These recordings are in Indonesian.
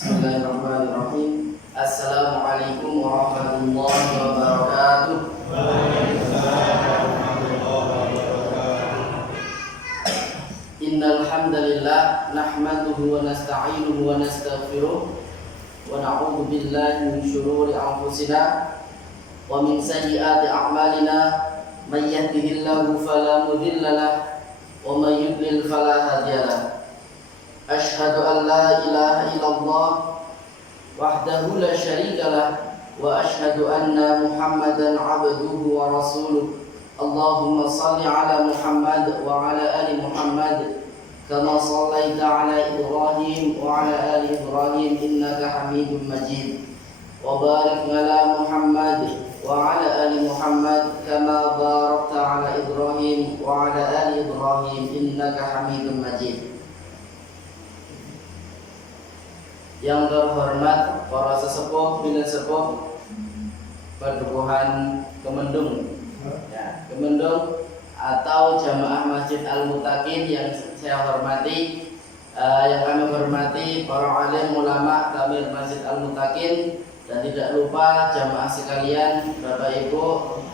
Bismillahirrahmanirrahim. Assalamualaikum warahmatullahi wabarakatuh. Innal hamdalillah nahmaduhu wa nasta'inuhu wa nastaghfiruh wa na'udzu billahi min shururi anfusina wa min sayyiati a'malina may yahdihillahu fala mudilla lahu wa may yudlil fala hadiya lahu. Asyhadu an la ilaha illallah wahdahu la syarika lah wa asyhadu anna Muhammadan abduhu wa rasuluh. Allahumma salli ala Muhammad wa ala ali Muhammad kama sallaita ala Ibrahim wa ala ali Ibrahim innaka Hamidum Majid. Wa barik ala Muhammad wa ala ali Muhammad kama barakta ala Ibrahim wa ala ali Ibrahim innaka Hamidum Majid. Yang terhormat para sesepuh, bila sepuh Padukuhan Kemendung, ya, Kemendung atau Jamaah Masjid Al-Muttaqin yang saya hormati, yang kami hormati para alim ulama Kamir Masjid Al-Muttaqin, dan tidak lupa jamaah sekalian, Bapak Ibu,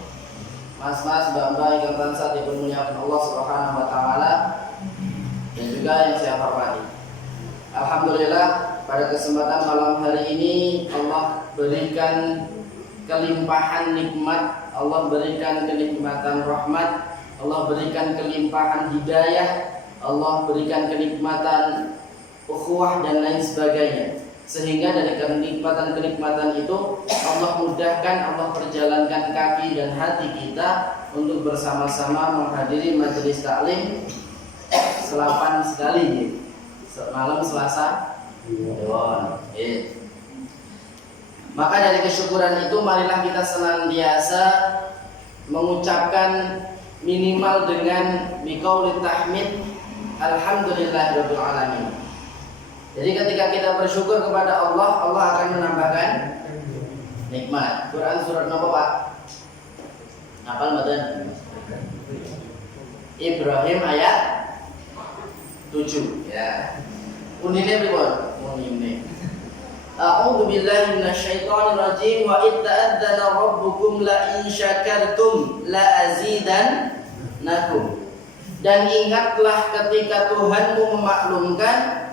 Mas-mas, Mbak-mbak yang tersaat dimuliakan Allah Subhanahu wa taala, dan juga yang saya hormati. Alhamdulillah, pada kesempatan malam hari ini Allah berikan kelimpahan nikmat, Allah berikan kenikmatan rahmat, Allah berikan kelimpahan hidayah, Allah berikan kenikmatan ukhuwah dan lain sebagainya. Sehingga dari kenikmatan-kenikmatan itu Allah mudahkan, Allah perjalankan kaki dan hati kita untuk bersama-sama menghadiri majelis taklim selapan sekali malam Selasa. Maka dari kesyukuran itu marilah kita senantiasa mengucapkan minimal dengan biqaulit tahmid alhamdulillahirabbil alamin. Jadi ketika kita bersyukur kepada Allah, Allah akan menambahkan nikmat. Quran surat nomor Pak? Hafal mboten? Ibrahim ayat 7 ya. Unine pripun? Unine. A'udzu billahi minasyaitonir rajim wa itta'adzana rabbukum la in syakartum la azidannakum. Dan ingatlah ketika Tuhanmu memaklumkan,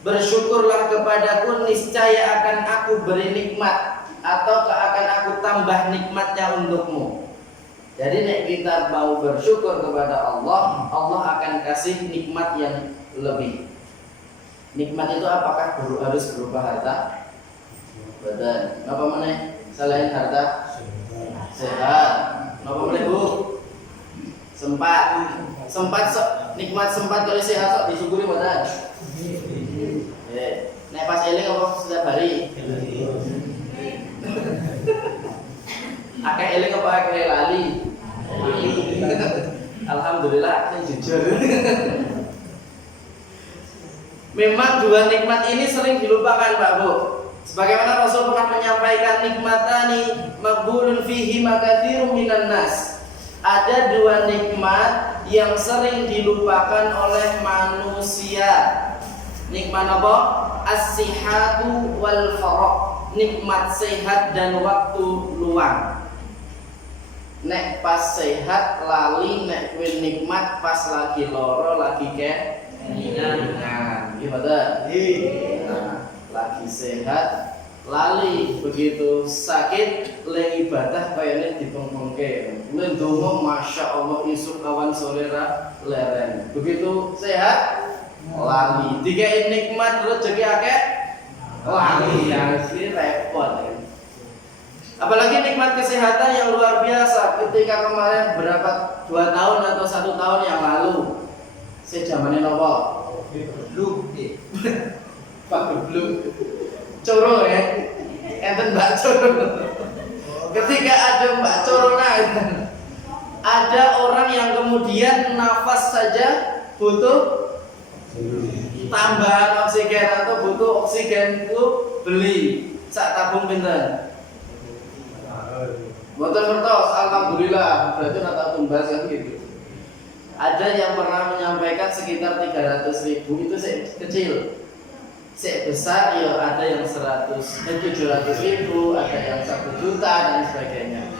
bersyukurlah kepadaku, niscaya akan aku beri nikmat atau akan aku tambah nikmatnya untukmu. Jadi nek kita mau bersyukur kepada Allah, Allah akan kasih nikmat yang lebih. Nikmat itu apakah harus berupa harta? Betul. Napa meneh? Selain harta? Sehat. Napa meneh Bu? Sempat. Nikmat sempat kalau sehat sok disyukuri mboten? Nek pas eling apa setiap hari? Akeh eling apa akeh lali? Alhamdulillah, saya jujur. Memang dua nikmat ini sering dilupakan Pak Bu. Sebagaimana Rasul pernah menyampaikan, nikmatani maqbulun fihi makatsirun minan nas. Ada dua nikmat yang sering dilupakan oleh manusia. Nikmat apa? As-sihhatu wal faragh. Nikmat sehat dan waktu luang. Nek pas sehat lali, nek kuwi nikmat pas lagi loro lagi keningan. Gimana? Nah, lagi sehat lali, begitu sakit le ibadah kayane dipengpengke. Le ndonga masyaallah isuk kawan sore ra leren. Begitu sehat lali. Dikei nikmat rezeki akeh lali, asli repot. Apalagi nikmat kesehatan yang luar biasa. Ketika kemarin berapa 2 tahun atau 1 tahun yang lalu, sejamane napa? Belum. Pak belum. Coro ya. Enten Mbak Coro. Ketika ada Mbak Corona, ada orang yang kemudian nafas saja butuh tambahan oksigen atau butuh oksigen itu beli sak tabung pinten? Motor ngertos, alhamdulillah, berarti rata tumbas kan gitu. Ada yang pernah menyampaikan sekitar 300.000 itu kecil. Sek besar ya ada yang 700.000, ada yang 1 juta dan sebagainya.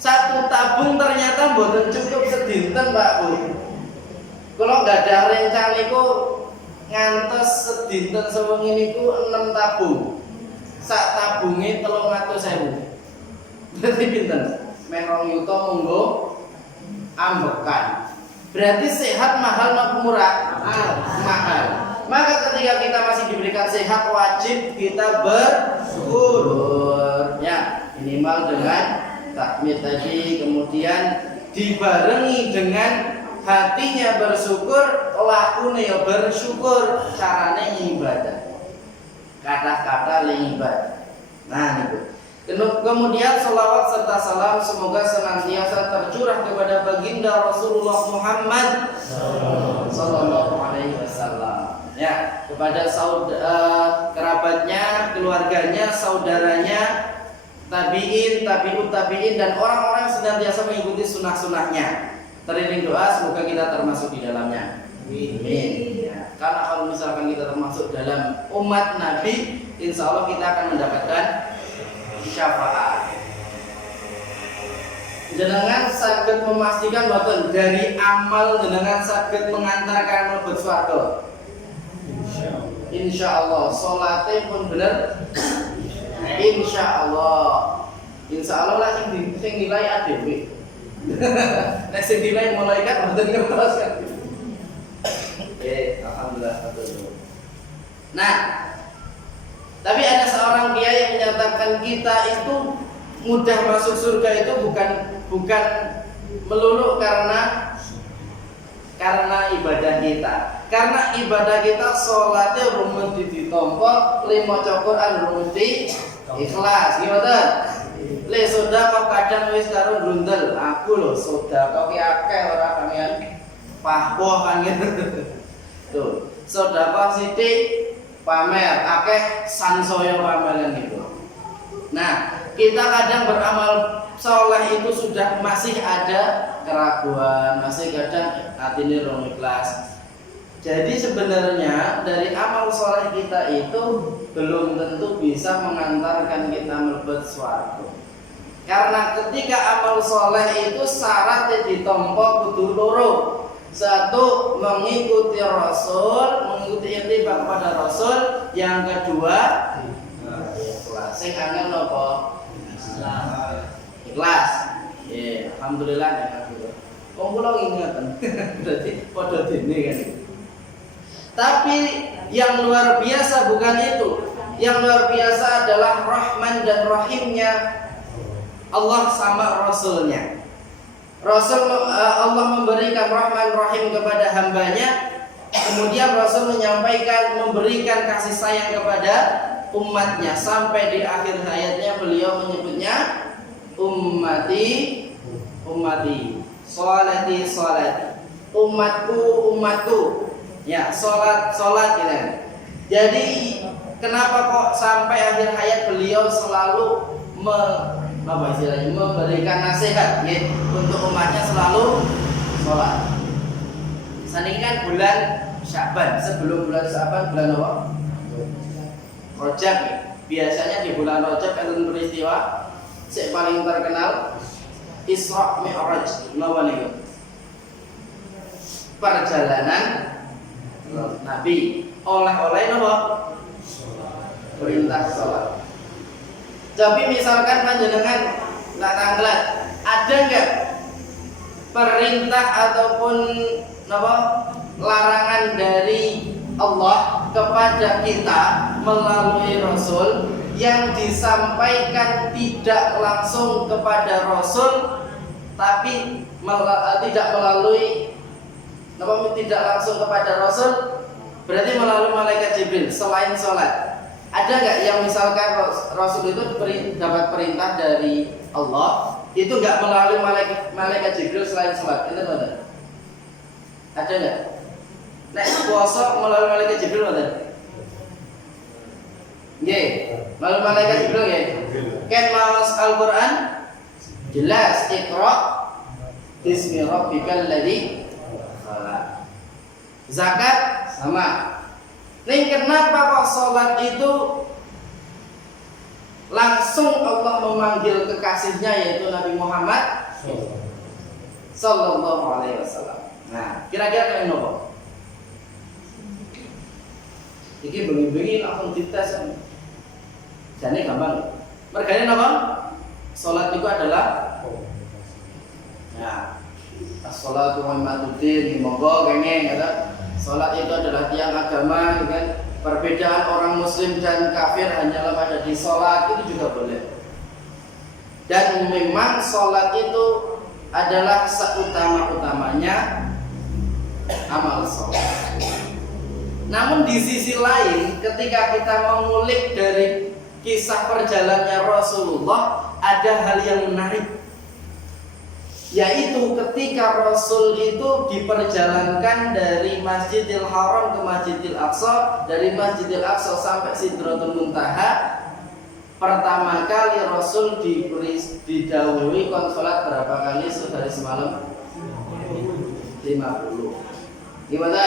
Satu tabung ternyata mboten cukup sedinten Pak Bu. Kalau nggak ada rencana itu ngantos sedinten sewengi niku 6 tabung. Sak tabunge 300.000. Berarti pinten? Meh 2 yuta monggo ambekan. Berarti sehat mahal napa murah? Mahal. Maka ketika kita masih diberikan sehat wajib kita bersyukur. Ya, minimal dengan takmir tadi, kemudian dibarengi dengan hatinya bersyukur, lakune ya bersyukur, carane ibadah. Kata-kata ibadah. Nah, niku. Kemudian salawat serta salam semoga senantiasa tercurah kepada baginda Rasulullah Muhammad sallallahu alaihi wasallam. Ya, kepada kerabatnya, keluarganya, saudaranya, tabiin, tabiut tabiin dan orang-orang yang senantiasa mengikuti sunnah-sunnahnya. Teriring doa semoga kita termasuk di dalamnya. Amin. Ya, karena kalau misalkan kita termasuk dalam umat Nabi, insya Allah kita akan mendapatkan syafaat. Jenengan saged memastikan boten dari amal jenengan saged mengantarkan mlebet swarga. Insyaallah salate pun bener. Insyaallah. Insyaallah lah sing nilai adewe. Nek sing nilai malaikat boten ngertos kan. Alhamdulillah betul. Nah, tapi ada seorang kiai yang menyatakan kita itu mudah masuk surga itu bukan melulu karena ibadah kita. Karena ibadah kita sholatnya rumun ditompo, maca Quran rumun ikhlas, gimana? Le sedekah kadang wis karo grundel. Aku lho sedekah ki akeh ora kamian pahpoh kan gitu. Tuh, sedekah sithik pamer, akeh sansaya pameran gitu. Nah, kita kadang beramal soleh itu sudah masih ada keraguan, masih kadang hati rong ikhlas. Jadi sebenarnya dari amal soleh kita itu belum tentu bisa mengantarkan kita mlebet swarga. Karena ketika amal soleh itu syaratnya ditampa kudu loro. Satu, mengikuti Rasul, mengikuti ittiba kepada Rasul. Yang kedua, ikhlas. Sing kangen napa? Ikhlas. Ya, alhamdulillah ya. Wong kula ingeten. Berarti padha dene kan. Tapi yang luar biasa bukan itu. Yang luar biasa adalah Rahman dan Rahimnya Allah sama Rasulnya. Allah memberikan Rahman Rahim kepada hambanya. Kemudian Rasul menyampaikan, memberikan kasih sayang kepada umatnya. Sampai di akhir hayatnya beliau menyebutnya ummati, sholati, umatku. Ya, sholat gitu. Jadi kenapa kok sampai akhir hayat beliau selalu memberikan nasihat ya, untuk umatnya selalu sholat. Saniki kan bulan Sya'ban, sebelum bulan Sya'ban bulan apa? Rajab ya. Biasanya di bulan Rajab enten peristiwa yang paling terkenal Isra Mi'raj, napa niku? Perjalanan Nabi. Oleh-oleh napa? Perintah sholat. Tapi misalkan panjenengan nggak tanglet, ada nggak perintah ataupun apa larangan dari Allah kepada kita melalui Rasul yang disampaikan tidak langsung kepada Rasul, tapi tidak melalui tidak langsung kepada Rasul, berarti melalui malaikat Jibril selain sholat. Ada nggak yang misalkan Rasul itu dapat perintah dari Allah itu nggak melalui malaikat Jibril selain sholat? Itu ada? Ada nggak? Nek puasa melalui malaikat Jibril ada? Nggih, melalui malaikat Jibril nggih. Kan maos Al-Qur'an jelas Iqra bismi rabbikal ladzi khalaq. Zakat sama. Ning kenapa kok sholat itu langsung Allah memanggil kekasihnya yaitu Nabi Muhammad Sallallahu Alaihi Wasallam. Nah, kira-kira kalian nopo? Iki bengi-bengi langsung dites. Jane gampang. Mergane napa? Salat itu adalah as-shalatu muhammaduddin, monggo kenging kata. Salat itu adalah tiang agama, kan? Perbedaan orang muslim dan kafir hanyalah pada di salat, itu juga boleh. Dan memang salat itu adalah seutama-utamanya amal salat. Namun di sisi lain, ketika kita mengulik dari kisah perjalanannya Rasulullah, ada hal yang menarik, yaitu ketika Rasul itu diperjalankan dari Masjidil Haram ke Masjidil Aqsa, dari Masjidil Aqsa sampai Sidratul Muntaha. Pertama kali Rasul didahului kon sholat berapa kali sehari semalam? 50. Gimana?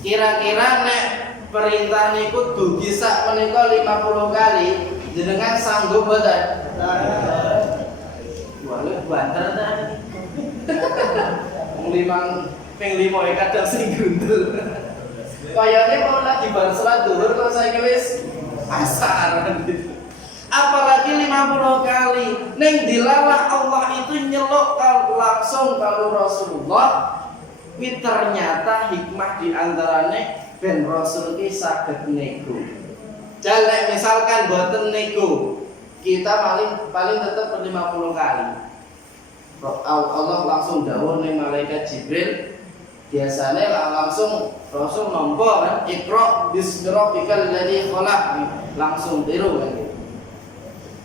Kira-kira nek perintah niku dugi sak menika 50 kali, jenengan sanggup mboten? Walau banter ta. Limang ping 5 kadang sing gundul. Kayane mau lagi bar salat zuhur kok saiki wis asar gitu. Apalagi 50 kali. Ning dilalah Allah itu nyeluk langsung kalau Rasulullah. Tapi ternyata hikmah diantaranya ben Rasul ki saged nego. Jalek misalkan boten nego, kita paling tetap 50 kali. Allah langsung dawuh ning malaikat Jibril, biasanya langsung Rasul nampa kan, Iqra bismi rabbikal ladzi khalaq, langsung tiru kan.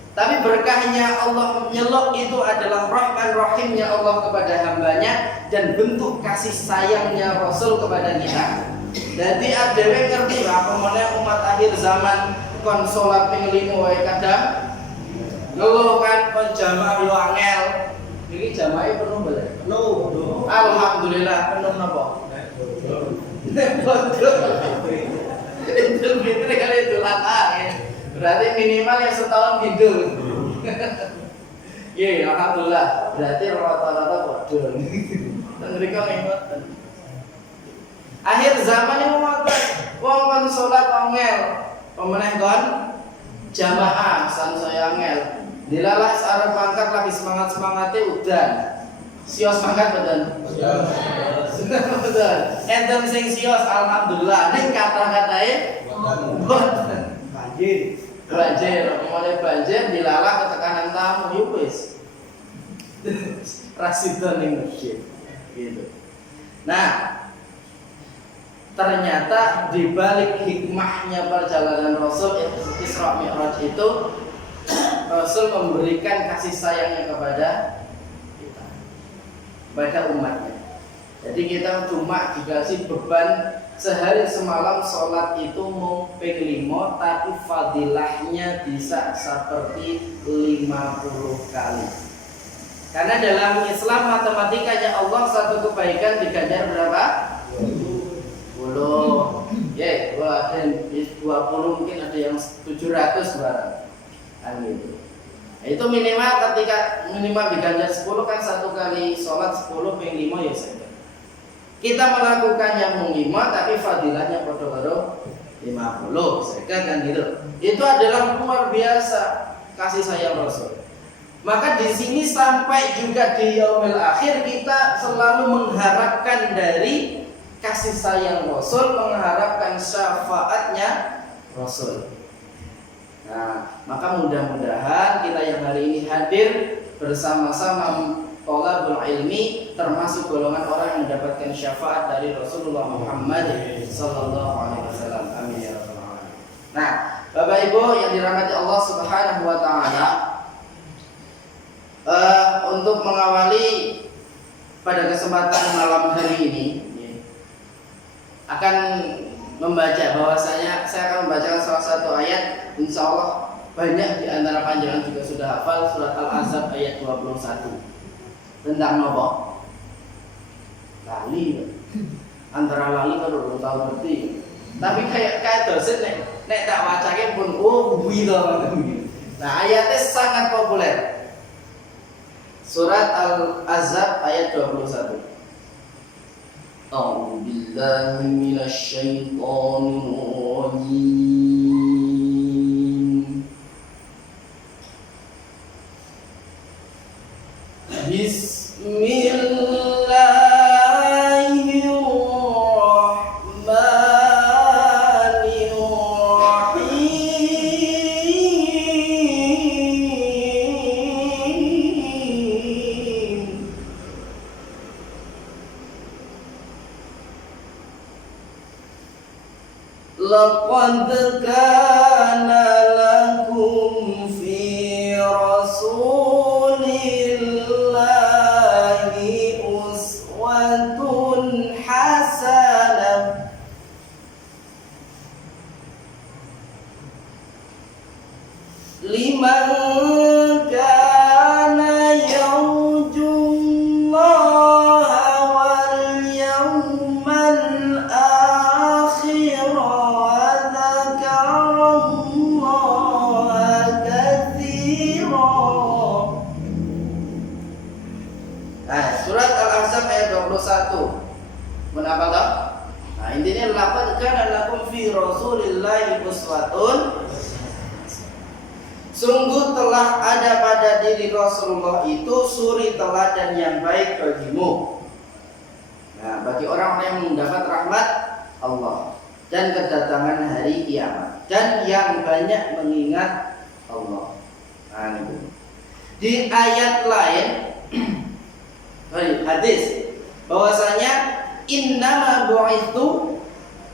Tapi berkahnya Allah nyeluk itu adalah rahman rahimnya Allah kepada hambanya dan bentuk kasih sayangnya Rasul kepada kita. Jadi adewe ngerti apa meneh umat akhir zaman kon salat ping 5 wae kadang ngeluh kan kon jamaah yo angel. Iki jamaah penuh boleh? Penuh. Alhamdulillah penuh napa? Betul. Itu fitri kali itu lata ya. Berarti minimal yang setahun hidup. Iya, alhamdulillah. Berarti rata-rata bodoh. Dan mereka ngoten. Akhir zaman yang ngoten, wong kon salat angel, pemeneh kon jamaah san saya angel. Dilalah arep mangkat lagi semangat-semangate udan. Sios mangkat betul. Betul. Enten sing sios alhamdulillah. Ning kata-katae boten. Banjir, mulai banjir dilalah ketekanan tamu yo wis. Rasidan ning masjid. Gitu. Nah, ternyata di balik hikmahnya perjalanan Rasul Isra Mi'raj itu Rasul memberikan kasih sayangnya kepada kita, kepada umatnya. Jadi kita cuma dikasih beban sehari semalam sholat itu mau ping 5, tapi fadilahnya bisa seperti 50 kali. Karena dalam Islam matematikanya Allah satu kebaikan diganjar berapa? 20. Ya, 20 mungkin ada yang 700 barang. Kan gitu. Itu minimal ketika minimal diganjar 10 kan satu kali sholat 10 ping 5 ya saja. Kita melakukannya mung 5 tapi fadilahnya padha karo 50 sekian kan gitu. Itu adalah luar biasa kasih sayang Rasul. Maka di sini sampai juga di yaumil akhir kita selalu mengharapkan dari kasih sayang Rasul, mengharapkan syafaatnya Rasul. Nah, maka mudah-mudahan kita yang hari ini hadir bersama-sama thalabul ilmi termasuk golongan orang yang mendapatkan syafaat dari Rasulullah Muhammad sallallahu alaihi wasallam. Amin ya rabbal alamin. Nah, Bapak Ibu yang dirahmati Allah Subhanahu wa taala, untuk mengawali pada kesempatan malam hari ini akan membaca bahwasanya saya akan membacakan salah satu ayat, insya Allah banyak di antara panjenengan juga sudah hafal surat Al-Ahzab ayat 21 tentang apa? Lali. Antara lali kalau belum tahu ngerti Tapi kayak dosen nek tak wacake pun kuwi to. Nah, ayatnya sangat populer. Surat Al-Ahzab ayat 21. A'udzu billahi minasyaitonir rajim. Laqad kana lakum fi rasulillahi uswatun hasanah liman kana yarjullaha wal yawmal akhir. Surat Al-Ahzab ayat 21. Kenapa toh? Nah, intinya laqad kana lakum fi rasulillahi uswatun. Sungguh telah ada pada diri Rasulullah itu suri teladan yang baik bagimu. Nah, bagi orang yang mendapat rahmat Allah dan kedatangan hari kiamat dan yang banyak mengingat Allah. Nah, itu. Di ayat lain hadis bahwasanya innama bu'ithu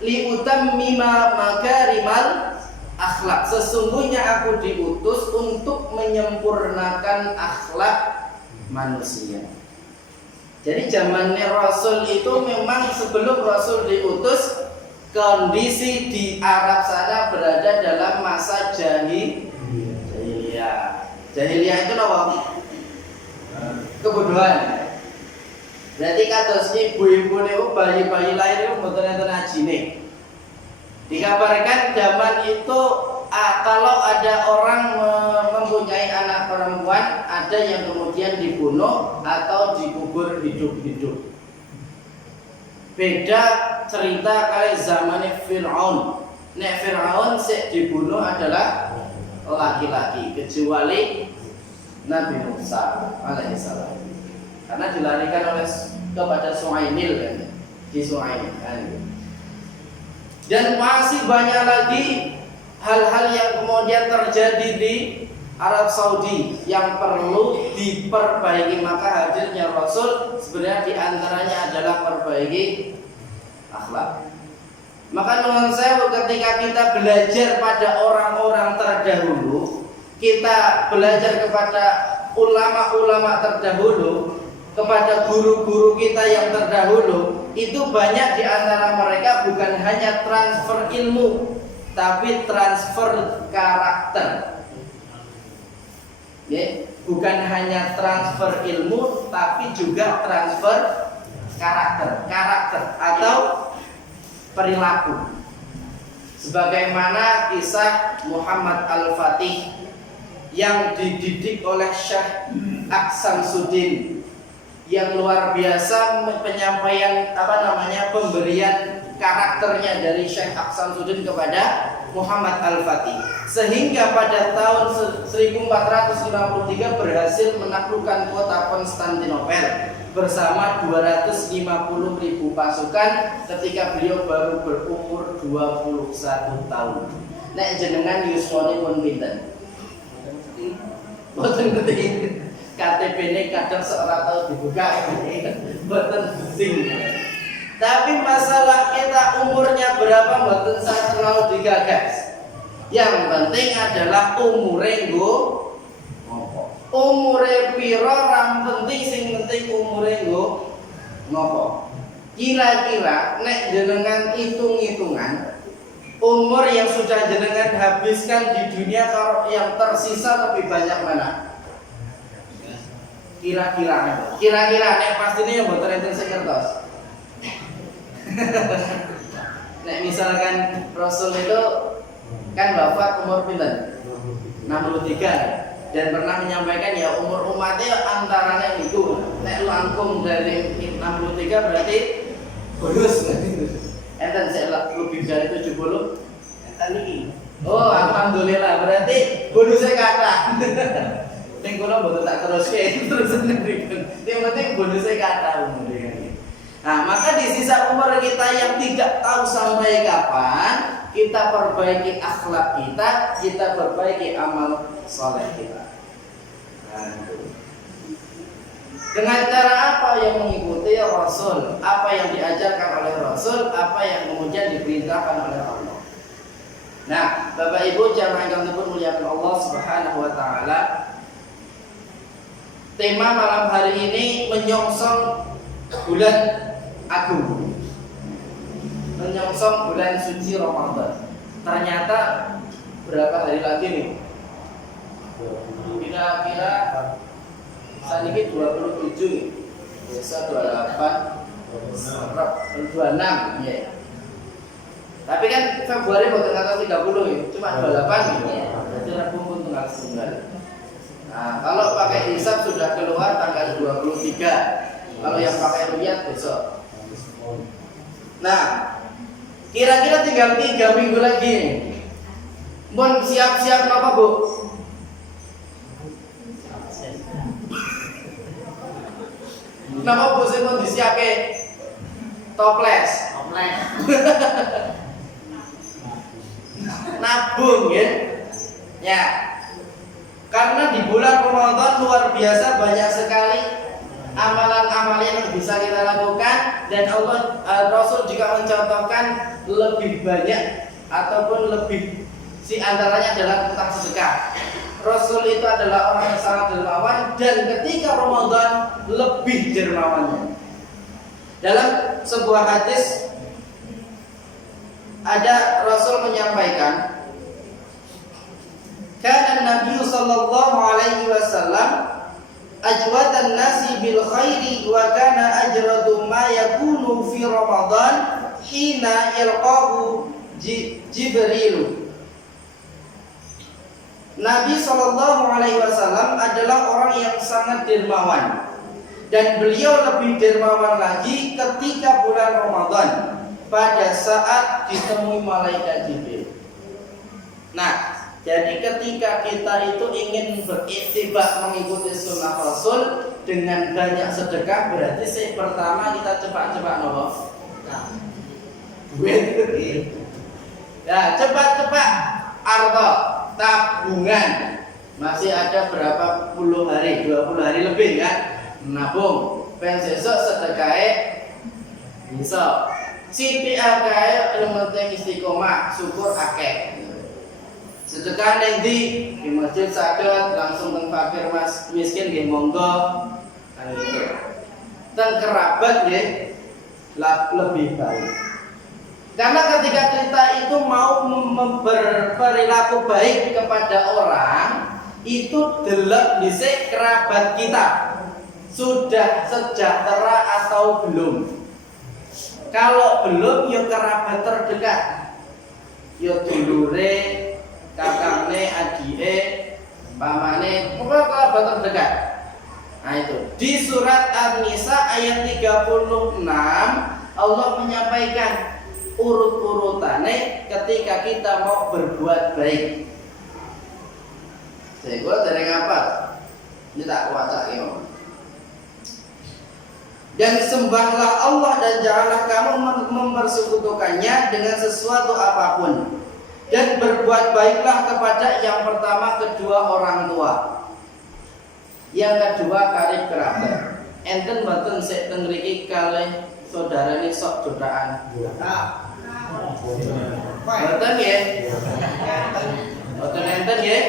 liutammima makarimal akhlak. Sesungguhnya aku diutus untuk menyempurnakan akhlak manusia. Jadi zamannya Rasul itu memang sebelum Rasul diutus, kondisi di Arab sana berada dalam masa jahiliyah. Jahiliyah itu apa? Kebodohan. Berarti kados ibu-ibu niku bayi-bayi lahir niku mboten enten ajine. Dikabarkan zaman itu kalau ada orang mempunyai anak perempuan, ada yang kemudian dibunuh atau dikubur hidup-hidup. Beda cerita kali zamannya Fir'aun. Nek Fir'aun sik dibunuh adalah laki-laki kecuali Nabi Musa alaihissalam. Karena dilarikan oleh kepada Suhail kan, di Suhail kan. Dan masih banyak lagi hal-hal yang kemudian terjadi di Arab Saudi yang perlu diperbaiki. Maka hadirnya Rasul sebenarnya diantaranya adalah perbaiki akhlak. Maka menurut saya ketika kita belajar pada orang-orang terdahulu, kita belajar kepada ulama-ulama terdahulu, kepada guru-guru kita yang terdahulu, itu banyak di antara mereka bukan hanya transfer ilmu, tapi transfer karakter. Bukan hanya transfer ilmu, tapi juga transfer karakter atau perilaku. Sebagaimana kisah Muhammad Al-Fatih yang dididik oleh Syekh Aksamsuddin, yang luar biasa penyampaian pemberian karakternya dari Syekh Aksamsuddin kepada Muhammad Al-Fatih, sehingga pada tahun 1453 berhasil menaklukkan kota Konstantinopel bersama 250.000 pasukan ketika beliau baru berumur 21 tahun. Nek jenengan yuswanipun pinten? Boten ngerti. KTP-ne kadang seorang tahu dibuka, boten sing. Tapi masalah kita umurnya berapa boten sak terlalu digagas. Yang penting adalah umure nggo ngopo. Umure pira ora penting, sing penting umure nggo ngopo. Kira-kira nek jenengan hitung-hitungan umur yang sudah jenengan habiskan di dunia kalau yang tersisa lebih banyak mana? Kira-kira nek pastinya yang boten enten sing ngertos. nek misalkan Rasul itu kan wafat umur pinten? 63 dan pernah menyampaikan ya umur umatnya antaranya itu nek langkung dari 63 berarti bonus. Enten saya lebih dari 70 enten iki. Oh, alhamdulillah berarti bonusnya kathah. Ning kula mboten tak teruske terus ngribet. Yang penting bonusnya kathah umur iki. Nah, maka di sisa umur kita yang tidak tahu sampai kapan, kita perbaiki akhlak kita perbaiki amal soleh kita. Nah, dengan cara apa yang mengikuti Rasul, apa yang diajarkan oleh Rasul, apa yang kemudian diperintahkan oleh Allah. Nah, Bapak Ibu jamaah yang dimuliakan Allah Subhanahu wa taala, tema malam hari ini menyongsong bulan agung, menyongsong bulan suci Ramadan. Ternyata berapa hari lagi nih? Kira-kira saat ini 27, besok 28, 26 ya. Tapi kan Februari bukan tanggal 30 ya, cuma 28 ya. Jadi Rabu pun tanggal tunggal. Nah, kalau pakai hisab sudah keluar tanggal 23. Kalau yang pakai rupiah besok. Nah, kira-kira tinggal 3 minggu lagi nih. Mohon siap-siap apa Bu? Nama Bu sih mau disiapke toples. Nabung ya. Ya. Karena di bulan Ramadan luar biasa banyak sekali amalan-amalan yang bisa kita lakukan dan Rasul juga mencontohkan lebih banyak ataupun lebih si antaranya adalah tentang sedekah. Rasul itu adalah orang yang sangat dermawan dan ketika Ramadan lebih dermawannya. Dalam sebuah hadis ada Rasul menyampaikan, kana Nabi sallallahu alaihi wasallam ajwadan nasi bil khairi wa kana ajradu ma yakunu fi Ramadan hina yalqahu Jibril. Nabi sallallahu alaihi wasallam adalah orang yang sangat dermawan dan beliau lebih dermawan lagi ketika bulan Ramadan pada saat ditemui malaikat Jibril. Nah, jadi ketika kita itu ingin beriktibar mengikuti sunnah Rasul dengan banyak sedekah, berarti pertama kita cepat-cepat nopo? Duit. Ya, cepat-cepat arto tabungan. Masih ada berapa puluh hari, 20 hari lebih kan? Nabung. Ben sesuk sedekahe bisa. Siti akae ilmu istiqomah, syukur akeh. Sedekah ning ndi? Di masjid saged, langsung teng fakir mas miskin nggih monggo. Kan gitu. Teng kerabat nggih lebih baik. Karena ketika kita itu mau berperilaku baik kepada orang, itu delok dhisik kerabat kita sudah sejahtera atau belum. Kalau belum, ya kerabat terdekat, ya dulure, kakangne, adike, pamane, pokoknya kerabat terdekat. Nah itu di surat An-Nisa ayat 36 Allah menyampaikan urut-urutane ketika kita mau berbuat baik. Saya gua dari apa? Ini tak wacak ya. Dan sembahlah Allah dan janganlah kamu mempersekutukannya dengan sesuatu apapun. Dan berbuat baiklah kepada yang pertama kedua orang tua, yang kedua karib kerabat. Enten mboten sik teng mriki kalih saudarane sok jodaan. Mboten nggih? Mboten enten nggih?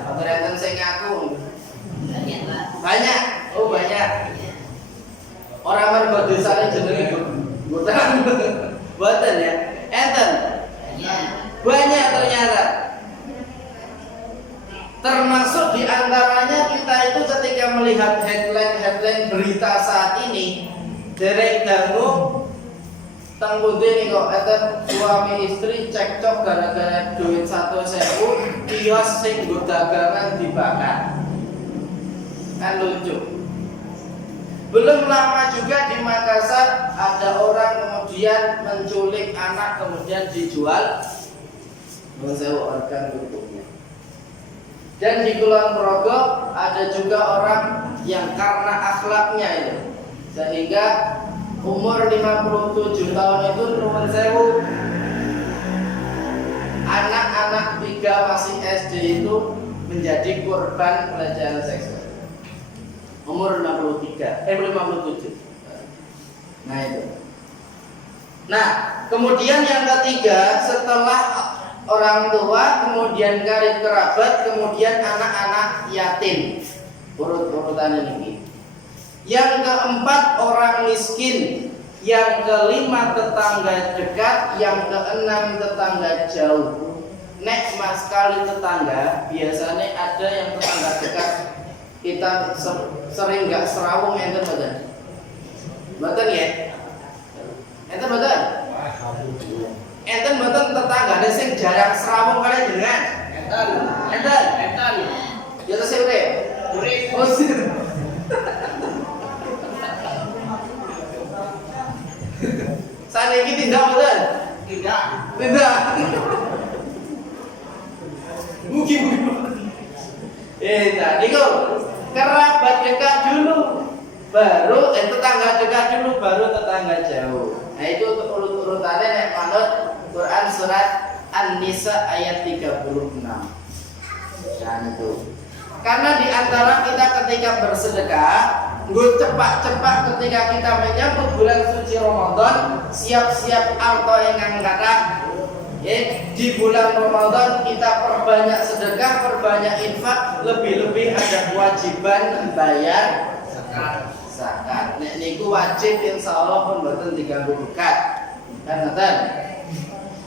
Mboten enten sing ngaku. Banyak. Oh banyak. Orang mergo desane jenenge mboten. Mboten ya. Enten. Banyak ternyata. Termasuk diantaranya kita itu ketika melihat headline berita saat ini, derek dangu teng pundi nih kok enten suami istri cekcok gara-gara duit 1.000 kios sing nggo dagangan dibakar. Kan lucu. Belum lama juga di Makassar ada orang kemudian menculik anak kemudian dijual mensewa organ tubuhnya. Dan di Kulon Progo ada juga orang yang karena akhlaknya itu sehingga umur 57 tahun itu nuwun sewu anak-anak 3 masih SD itu menjadi korban pelecehan seksual. Umur 57. Nah itu. Nah, kemudian yang ketiga setelah orang tua, kemudian karib kerabat, kemudian anak-anak yatim. Urut-urutan ini. Yang keempat orang miskin, yang kelima tetangga dekat, yang keenam tetangga jauh. Nek mas kali tetangga, biasanya ada yang tetangga dekat kita sering nggak serawung enten mboten? Mboten ya? Enten mboten? Enten mboten tetanggane sing jarang serawung kalian jenengan? Enten. Ya terus urip. Oh, saniki tindak mboten? Tidak. Mungkin. Nah, niku kerabat dekat dulu, baru tetangga dekat dulu, baru tetangga jauh. Nah itu urut-urutannya nek manut Quran surat An-Nisa ayat 36. Dan itu. Karena di antara kita ketika bersedekah, nggo cepak-cepak ketika kita menyambut bulan suci Ramadan, siap-siap harta ingkang kathah. Di bulan Ramadan kita perbanyak sedekah, perbanyak infak, lebih-lebih ada kewajiban bayar zakat. Nek niku wajib insyaallah pun mboten diganggu bekat. Kan ngoten.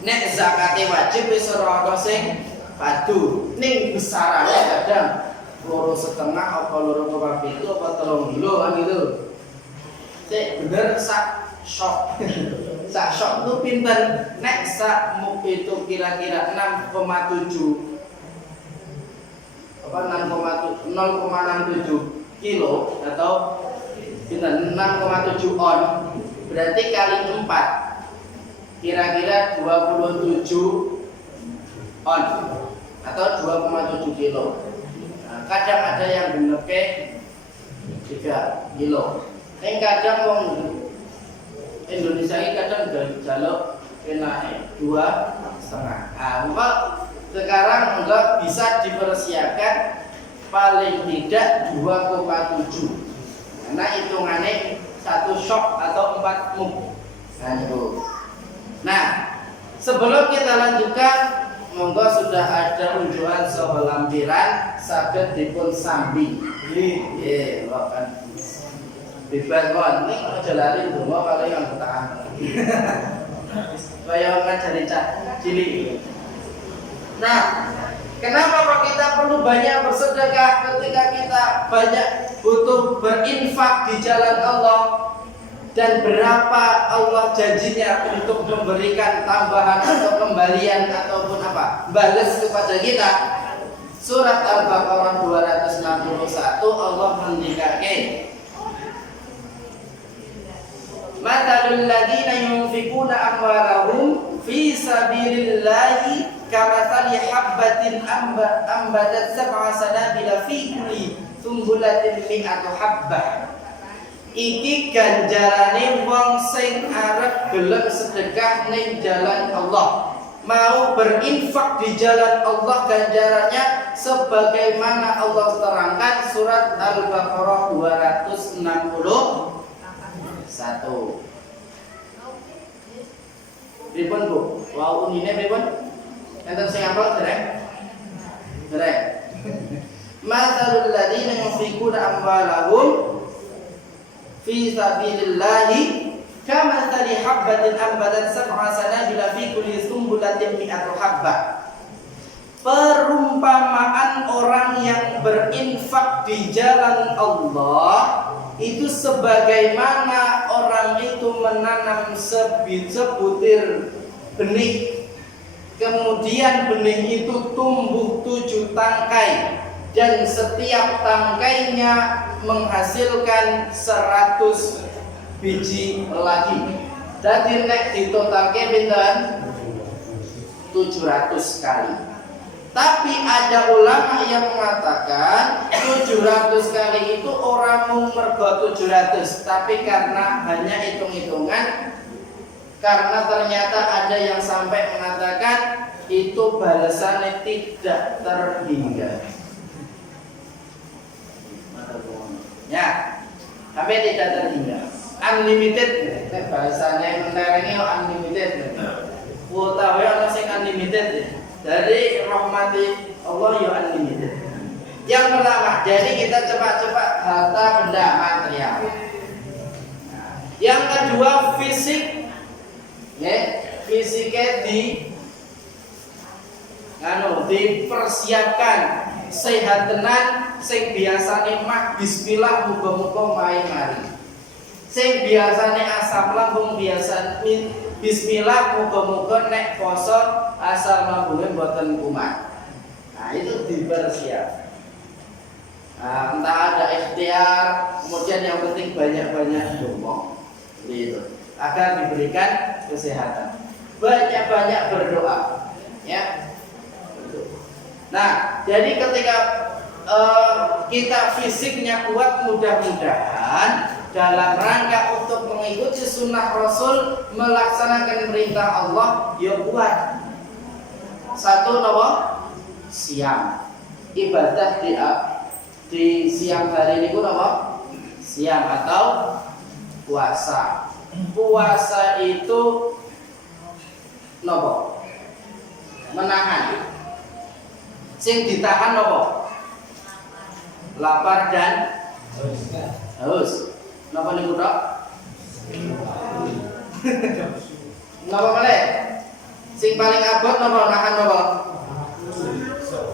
Nek zakate wajib wis ora ana sing padu. Ning besarane kadang 2,5 apa 2,7 apa 3 kilo kan gitu. Sik bener sak sok. Sak sok itu pinten? Nek sak muk itu kira-kira 6,7 apa 0,67 kilo atau pinten 6,7 on. Berarti kali 4 kira-kira 27 on atau 2,7 kilo. Nah, kadang ada yang bener ke 3 kilo. Yang kadang wong Indonesia ini kadang jaluk naik 2,5. Maka sekarang enggak bisa dipersiapkan paling tidak 2,7. Karena hitungannya 1 shock atau 4 muk. Nah, sebelum kita lanjutkan, monggo sudah ada unjukan saha lampiran saged dipun sambi. Nggih, kan. Bebas kon, ini aja lari donga kalau yang bertahan. Supaya ngajari cilik. Nah, kenapa Pak kita perlu banyak bersedekah ketika kita banyak butuh berinfak di jalan Allah? Dan berapa Allah janjinya untuk memberikan tambahan atau kembalian ataupun apa? Balas kepada kita. Surat Al-Baqarah 261 Allah mendikake Matalul ladina yunfikuna amwalahum fi sabilillahi kamathali habbatin ambatat sab'a sanabila fi kulli sumbulatin mi'atu habbah. Iki ganjarane wong sing arep gelem sedekah ning jalan Allah. Mau berinfak di jalan Allah ganjarannya sebagaimana Allah terangkan surat Al-Baqarah 261. Pripun Bu? Wau unine pripun? Enten sing hafal dereng? Dereng. Matalul ladzina yunfikuna amwalahum fi sabilillahi kamathali habbatin ambatat sab'a sanabila fi kulli sumbulatin mi'atu habbah. Perumpamaan orang yang berinfak di jalan Allah itu sebagaimana orang seseorang itu menanam sebutir benih, kemudian benih itu tumbuh 7 tangkai dan setiap tangkainya menghasilkan 100 biji lagi. Jadi nek ditotalke pinten? 700 kali. Tapi ada ulama yang mengatakan 700 kali itu orang mau mergo 700, tapi karena hanya hitung-hitungan, karena ternyata ada yang sampai mengatakan itu balasannya tidak terhingga. Ya, sampai tidak terhingga. Unlimited, bahasanya menterengnya unlimited. Kuota ana sing unlimited. Dari rahmati Allah ya unlimited. Yang pertama, jadi kita cepat-cepat harta benda material. Yang kedua fisik, ya, fisiknya dipersiapkan sehat tenan, sing biasane mah bismillah muga-muga main mari. Sing biasane asam lambung biasa bismillah muga-muga nek poso asam lambungnya mboten kumat. Nah, itu dipersiapkan. Nah, entah ada ikhtiar, kemudian yang penting banyak-banyak donga. Gitu. Agar diberikan kesehatan. Banyak-banyak berdoa, ya. Nah, jadi ketika kita fisiknya kuat, mudah-mudahan dalam rangka untuk mengikuti sunnah Rasul, melaksanakan perintah Allah, ya kuat. Satu nopo? Siam. Ibadah di siang hari ini nopo? Siam atau puasa. Puasa itu nopo? Menahan. Sing ditahan nopo? Lapar dan haus. Napa niku tok? Napa malih? Sing paling abot napa nahan napa?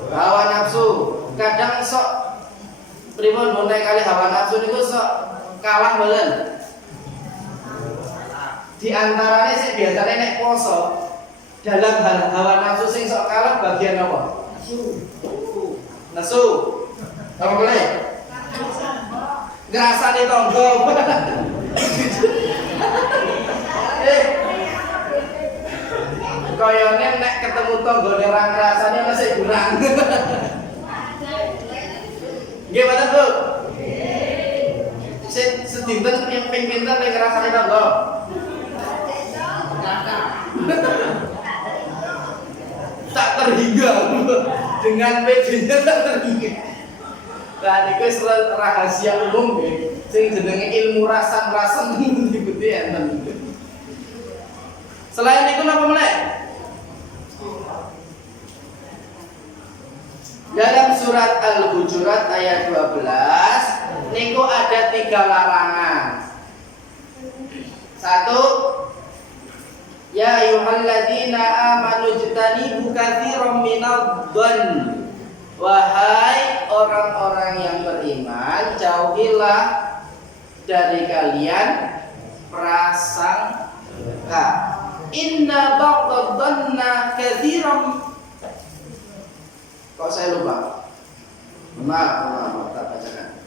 Hawa nafsu. Kadang sok pripun bonek kali hawa nafsu niku sok kalah mboten. Di antarane sing biasane nek poso dalam hal hawa nafsu sing sok kalah bagian apa? Nafsu. Apa boleh? Ngrasani tangga. Kayane nek ketemu tanggane ra ngrasani ana sing kurang. Nggih mboten, Bu? Sedinten ping pinten nek ngrasani tangga. Tak terhingga dengan PD-nya tak terhingga. Nah, niku rahasia umum nggih. Sing jenenge ilmu rasan-rasan dibuti enten. Selain itu napa meneh? Dalam surat Al-Hujurat ayat 12 niku ada 3 larangan. 1, ya ayyuhalladzina amanu jtanibu katsiran minadh dhann. Wahai orang-orang yang beriman, jauhilah dari kalian prasangka. Inna ba'dadh dhanna katsiran. Kok saya lupa? Maaf, tak bacakan.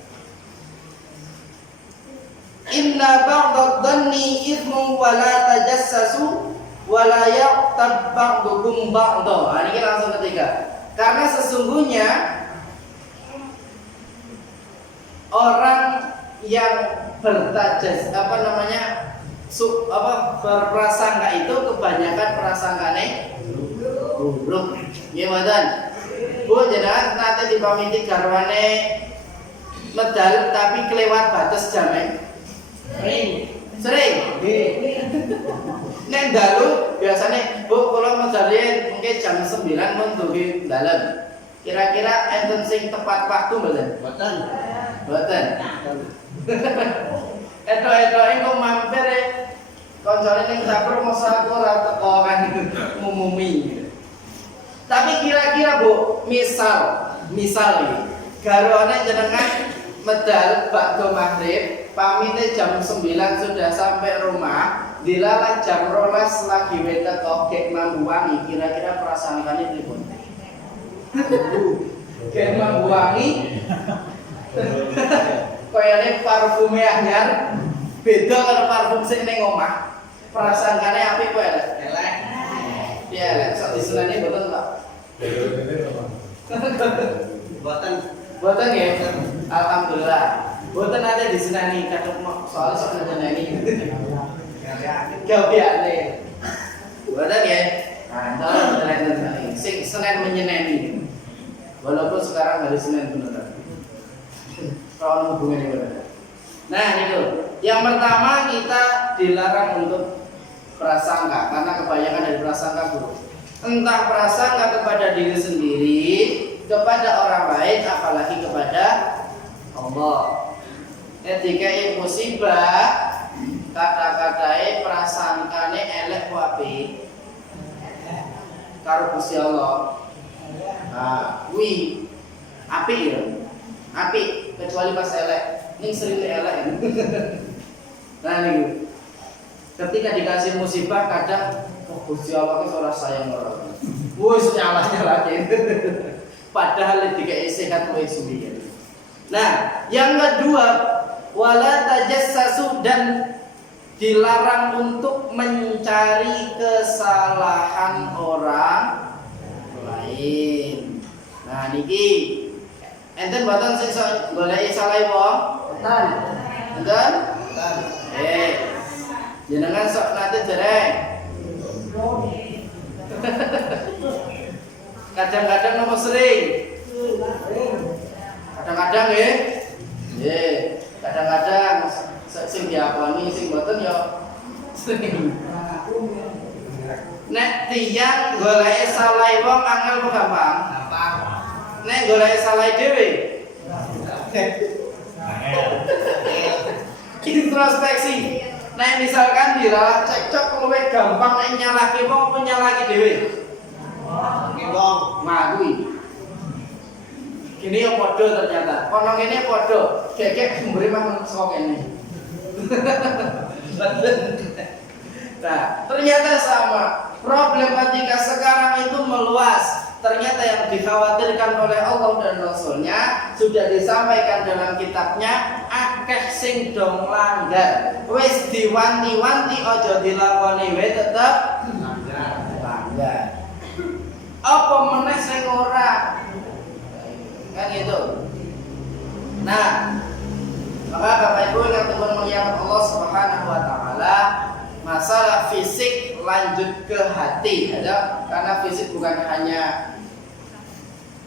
Inna ba'dadh dhanni ithmun wa la tajassasu wa la yaqtab ba'dukum ba'dha. Ini langsung ketiga. Karena sesungguhnya orang yang berprasangka itu kebanyakan prasangkane buruk. Gimana? Bu jenengan nate dipamiti garwane medal tapi kelewat batas jamnya. Sering. Nek dalu biasanya Bu kula medalin mungkin jam 9 mun dugi dalem. Kira-kira enten sing tepat waktu mboten? Mboten. Eto-etoke kok mampir koncone ning dapur mosok aku ora teko kan ngumumi. Tapi kira-kira Bu, misal garwane jenengan medal bakdo maghrib pamitnya jam 9 sudah sampai rumah, dilalah jam 12 lagi wete kok mambu wangi, kira-kira perasaannya pripun? Gek mambu wangi. Koyane parfume anyar, beda karo parfum sing ning omah. Perasaanane apik kowe elek. Elek. Piye elek? Sok diseneni mboten, Pak? Boten ya. Alhamdulillah. Boten ada diseneni kadung soal sok nyeneni. Gaweane. Boten ya. Nah, boten sing Senin menyeneni. Walaupun sekarang hari Senin beneran. Kalau hubungannya benar. Nah itu, yang pertama kita dilarang untuk prasangka karena kebanyakan dari prasangka buruk. Entah prasangka kepada diri sendiri, kepada orang lain, apalagi kepada Allah. Ketika musibah, kata-katanya prasangkane elek wapi, karo Gusti Allah. Nah, api ya. Api kecuali pas elek, ini sering elek. Nah nih, ketika dikasih musibah kadang Gusti Allah itu ora sayang orang. Wis nyalahnya lagi. Padahal dikai sehat wae suwi. Nah, yang kedua, wala tajassasu, dan dilarang untuk mencari kesalahan orang lain. Nah niki enten boten sing goleki salah wong? Boten. Enten? Boten. Jenengan sok nate dereng. Kadang-kadang nopo sering? Kadang-kadang nggih. Nggih, kadang-kadang sing diakoni sing boten ya sering. Nek tiyang goleki salah wong angel apa gampang? Gampang. Nek golek salah dhewe. Introspeksi. Nek misalkan diralah cekcok luwih gampang nek nyalahke wong apa nyalahke dhewe? Wong. Nah kuwi. Kene ya padha ternyata. Kono kene padha. Gekek mburi mah saka kene. Nah, ternyata sama. Problematika sekarang itu meluas. Ternyata yang dikhawatirkan oleh Allah dan Rasulnya sudah disampaikan dalam kitabnya. Akeh sing dong langgar, wis diwanti-wanti aja dilakoni wae tetep langgar. Apa meneh sing ora? Kan gitu. Nah, maka Bapak Ibu yang mulia Allah Subhanahu wa taala, masalah fisik lanjut ke hati, ada karena fisik bukan hanya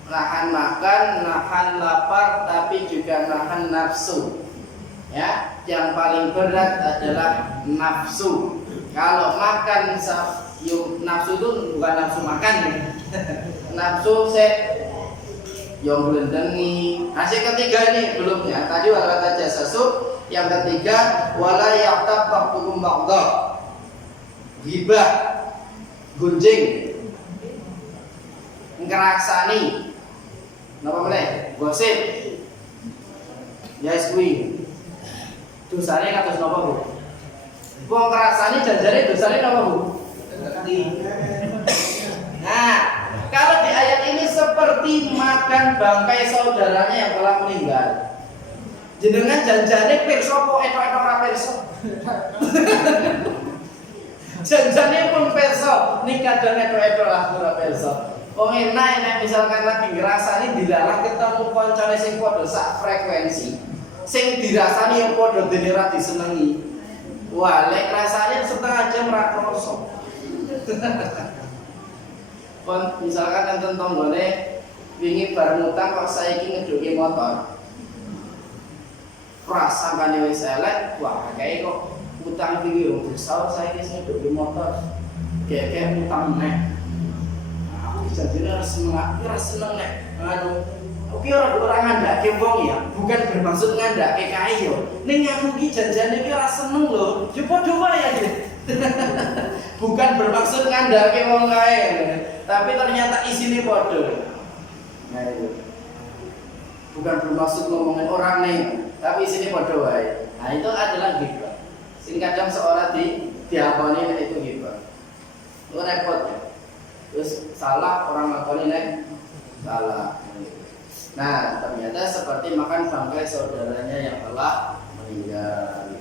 nahan makan, nahan lapar, tapi juga nahan nafsu. Ya, yang paling berat adalah nafsu. Kalau makan nafsu itu bukan nafsu makan ya. Nafsu yang belendengi. Hasil ketiga ini belumnya. Tadi wala tajassasu, yang ketiga wala yaqtab ba'dukum ba'dha. Ghibah, gunjing, ngerasani, napa meneh? Gosip. Ya kuwi. Dosane kados napa, Bu? Wong ngrasani janjane dosane napa, Bu? Nah, kalau di ayat ini seperti makan bangkai saudaranya yang telah meninggal. Jenengan janjane pirsa apa etok-etok ra pirsa? Janjane pun pirsa, ning kadang etok-etok lah ora pirsa. Wong enak misalkan lagi ngrasani dilalah ketemu kancane sing padha sak frekuensi. Sing dirasani yang padha dene ra disenengi. Wah, lek rasane setengah jam ra kroso. Kon misalkan enten tanggane wingi bareng utang kok saiki ngeduki motor. Prasangkane wis elek, wah kae kok utang iki rong desa saiki wis ngeduki motor. Gek utang meneh. Aku janjine harus seneng nek anu. Oke, orang ngandake wong ya, bukan bermaksud ngandake kae yo. Ning aku iki janjane iki ora seneng lho. Yo padha wae ya. Bukan bermaksud ngandake wong kae, tapi ternyata isine padha. Nah itu. Bukan bermaksud ngomongin orang nih, tapi isine padha wae. Nah itu adalah ghibah. Sing kadang seorang diakoni itu ghibah. Itu repot ya. Terus salah orang ngakoni salah. Nah ternyata seperti makan bangkai saudaranya yang telah meninggal.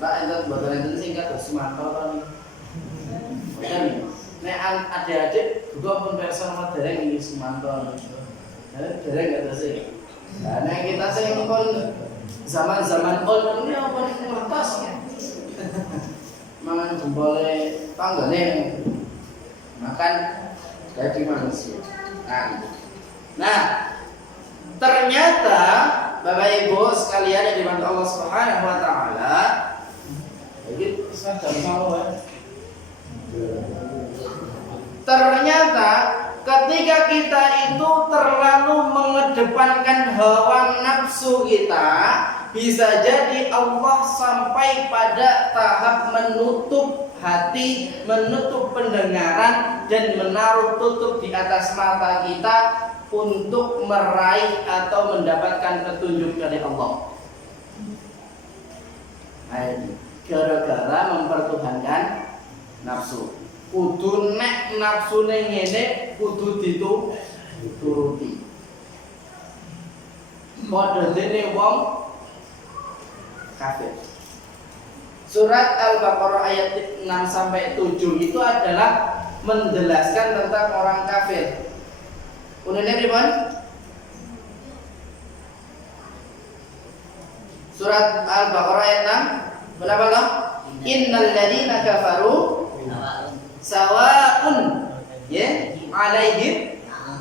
Nah itu buatan itu singkat Sumanto nih. Nek adik-adik juga pun person sama dereng ini Sumanto. Dereng gak sih. Nah kita sering pun zaman-zaman old ini apa nih kertas ya. Mangan jempolnya tanggane makan jadi manusia. Nah, ternyata Bapak Ibu sekalian yang dibantu Allah Subhanahu wa taala, ini jam mau ya. Ternyata ketika kita itu terlalu mengedepankan hawa nafsu kita, bisa jadi Allah sampai pada tahap menutup hati, menutup pendengaran, dan menaruh tutup di atas mata kita untuk meraih atau mendapatkan petunjuk dari Allah. Gara-gara mempertuhankan nafsu. Kudu nek nafsu ngene kudu dituruti. Padha dene wong kafir. Surat Al-Baqarah ayat 6 sampai 7 itu adalah menjelaskan tentang orang kafir. Unine pripun? Surat Al-Baqarah ayat 6 berapa loh? Innal ladzina kafaru sawa'un ya alaihim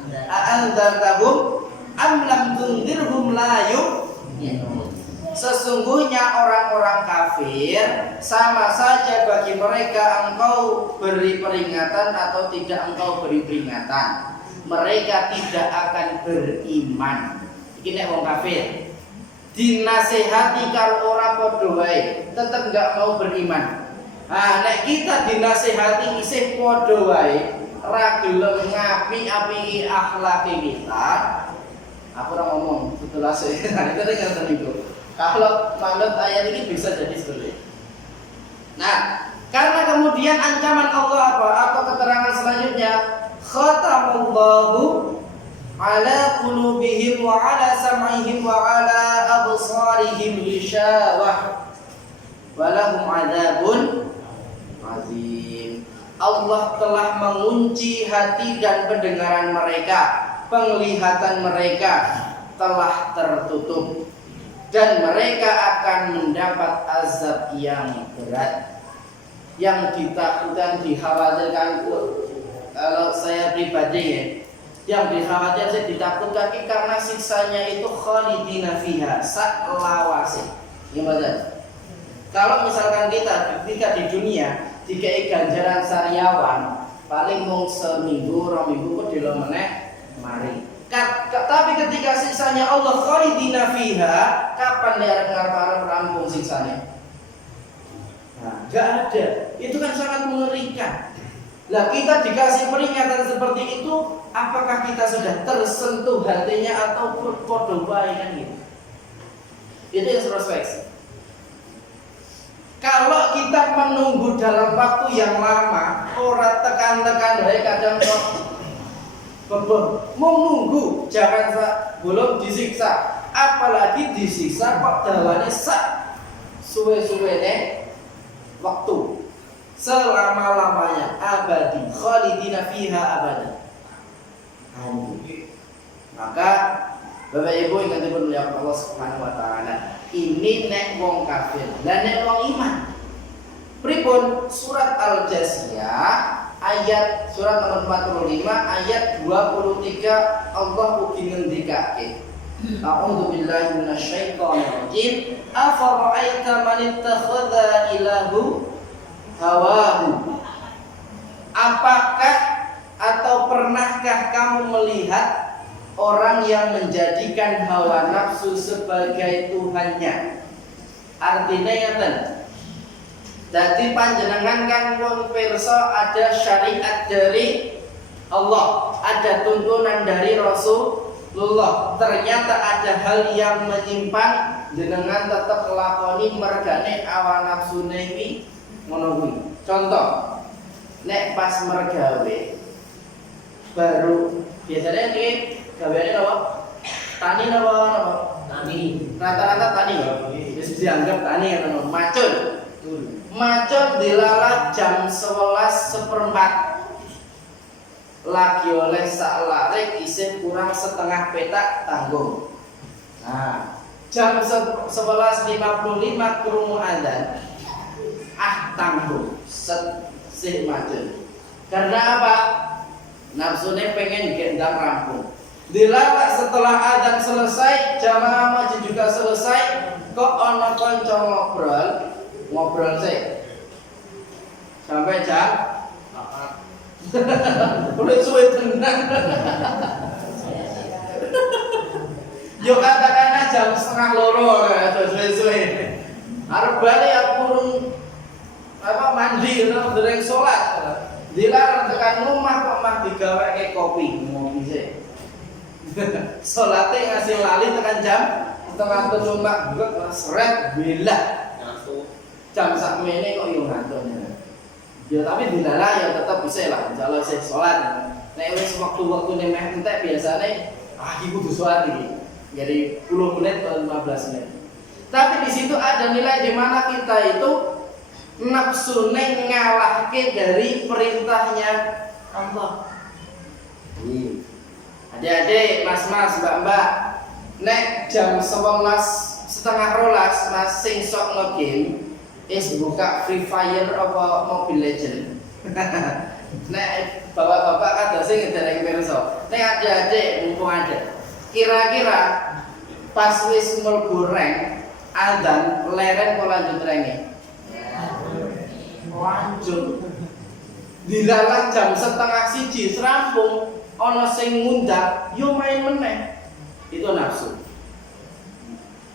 a'anzartahum am lam tunzirhum la yu'minun. Sesungguhnya orang-orang kafir sama saja bagi mereka engkau beri peringatan atau tidak engkau beri peringatan, mereka tidak akan beriman. Iki nek wong kafir dinasehati karo ora padha wae tetep enggak mau beriman. Nah, nek kita dinasehati isih padha wae ra gelem ngapi-api akhlak kita. Aku ora ngomong setelah saya itu kan itu. Kalau manut ayat ini bisa jadi seperti itu. Nah, karena kemudian ancaman Allah apa? Atau keterangan selanjutnya, khatamallahu ala qulubihim wa ala sam'ihim wa ala absarihim ghishawah wa lahum adzabun azim. Allah telah mengunci hati dan pendengaran mereka, penglihatan mereka telah tertutup, dan mereka akan mendapat azab yang berat, yang ditakutkan, dikhawatirkan. Kalau saya pribadi ya, yang dikhawatirkan, saya ditakutkan karena siksanya itu khalidina fiha saklawasi. Gimana? Kalau misalkan kita ketika di dunia dikai ganjaran sariawan paling mung seminggu, 2 minggu kok dilo meneh mari. Tapi ketika siksanya Allah khalidina fiha, kapan dia ngarep-ngarep rampung siksanya? Nah, gak ada. Itu kan sangat mengerikan. Lah kita dikasih peringatan seperti itu, apakah kita sudah tersentuh hatinya atau podo bae kan gitu? Itu introspeksi. Kalau kita menunggu dalam waktu yang lama, ora tekan-tekan wae kadang kok mau nunggu, jangan belum disiksa, apalagi disiksa kok dawane sak suwe-suwene waktu selama-lamanya abadi khalidina fiha abadi. Maka Bapak Ibu ingat mulia Allah Subhanahu wa taala, ini nek wong kafir dan nek wong iman. Pripun? Surat Al-Jasiyah ayat surat nomor 45 ayat 23 Allah ugi ngendikake, a'udzu billahi minasyaitonir rajim, afara'aita man ittakhadha ilahu hawahu. Apakah atau pernahkah kamu melihat orang yang menjadikan hawa nafsu sebagai tuhannya? Artinya ngeten. Jadi panjenengan kan pun pirsa ada syariat dari Allah, ada tuntunan dari Rasulullah. Ternyata ada hal yang menyimpang jenengan tetep nglakoni mergane awan nafsune iki ngono kuwi. Contoh, nek pas mergawe baru biasanya ini gaweane apa? Tani apa? Tani. Rata-rata tani ya. Wis dianggap tani kan macul. Macul dilalah jam 11:04. Lagi oleh sak larik isih kurang setengah petak tanggung. Nah, jam 11:55 krungu adzan. Tanggung sih macul. Karena apa? Nafsunya pengen gendang rampung. Dilalak setelah adzan selesai, jamaah masjid juga selesai, kok ono kanca ngobrol sih sampai jam 4. Udah suwe tenang. Yo katakanlah jam 1:30 ya, suwe-suwe. Arep bali aku urung mandi dereng salat. Dilarang tekan rumah kok mah digaweke kopi, ngopi sih. Salate ngasih lali tekan jam 2:30 Mbak, seret belah. Jam sakmene kok yo ngantuk. Ya tapi dilalah ya tetap bisa lah, insyaallah saya salat. Nek wis waktu-waktune meh entek biasane iki kudu salat iki. Jadi 10 menit atau 15 menit. Tapi di situ ada nilai di mana kita itu nafsune ngalahke dari perintahnya Allah. Adik-adik, mas-mas, mbak-mbak, nek jam 11:30 mas sing sok ngegame buka Free Fire apa Mobile Legend. Nek bapak-bapak kada sing ngedareki pirsa. Nek adik-adik mumpung ada. Kira-kira pas wis mlebu rank adzan leren kok lanjut range. Lanjut. Dilalah jam 1:30 serampung ana sing ngundang yo main meneh. Itu nafsu.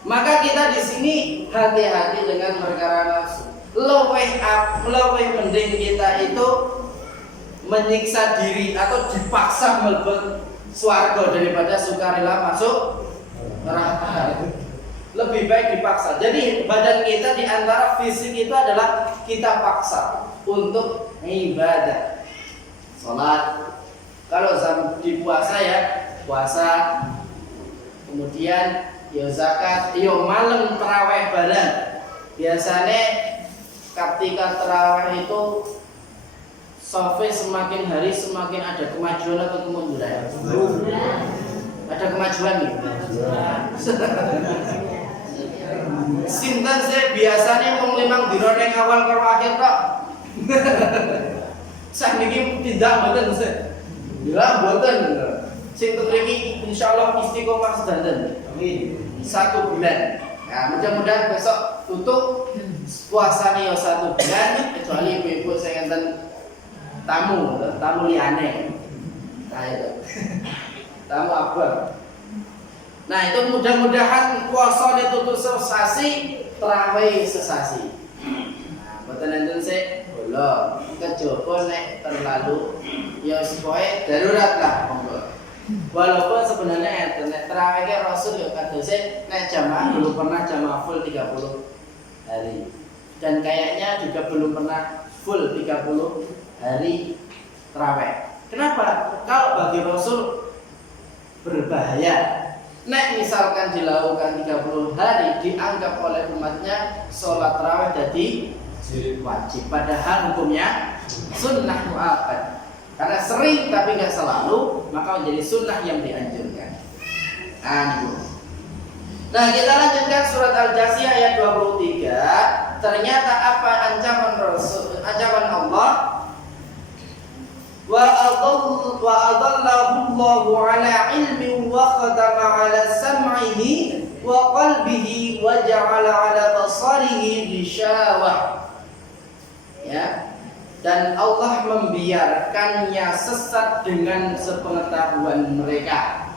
Maka kita di sini hati-hati dengan perkara nafsu. Lebih mending kita itu menyiksa diri atau dipaksa mlebu swarga daripada sukarela masuk neraka. Lebih baik dipaksa. Jadi badan kita di antara fisik itu adalah kita paksa untuk ibadah. Salat. Kalau di puasa ya, puasa. Kemudian ya zakat, yo malam terawih bareng. Biasanya ketika terawih itu sofe semakin hari semakin ada kemajuan atau kemunduran? Ada kemajuan nih. Sinten saya biasanya mau 5 dino ning awal karo akhir kok. Sakniki tidak mboten sih. Ya mboten. Sing mriki insyaallah istiqomah sedanten. Amin. 1 bulan. Nah, mudah-mudahan besok tutup puasane ya 1 bulan kecuali ibu-ibu sing enten tamu liyane. Nah itu. Tamu abang. Nah itu mudah-mudahan puasa ditutup sesasi, tarawih sesasi. Nah, mboten enten sik bolong. Kejaba nek terlalu ya supaya darurat lah monggo. Walaupun sebenarnya nek tarawih Rasul ya kadose nek jamaah belum pernah jamaah full 30 hari. Dan kayaknya juga belum pernah full 30 hari tarawih. Kenapa? Kalau bagi Rasul berbahaya. Nek misalkan dilakukan 30 hari dianggap oleh umatnya sholat tarawih jadi wajib, padahal hukumnya sunnah muakkad. Karena sering tapi nggak selalu, maka menjadi sunnah yang dianjurkan. Nah kita lanjutkan surat Al-Jasiyah ayat 23. Ternyata apa ancaman Allah? Wa adallahu Allahu ala ilmin wa khatama ala sam'ihi wa qalbihi wa ja'ala ala basarihi ghishawah. Ya. Dan Allah membiarkannya sesat dengan sepengetahuan mereka.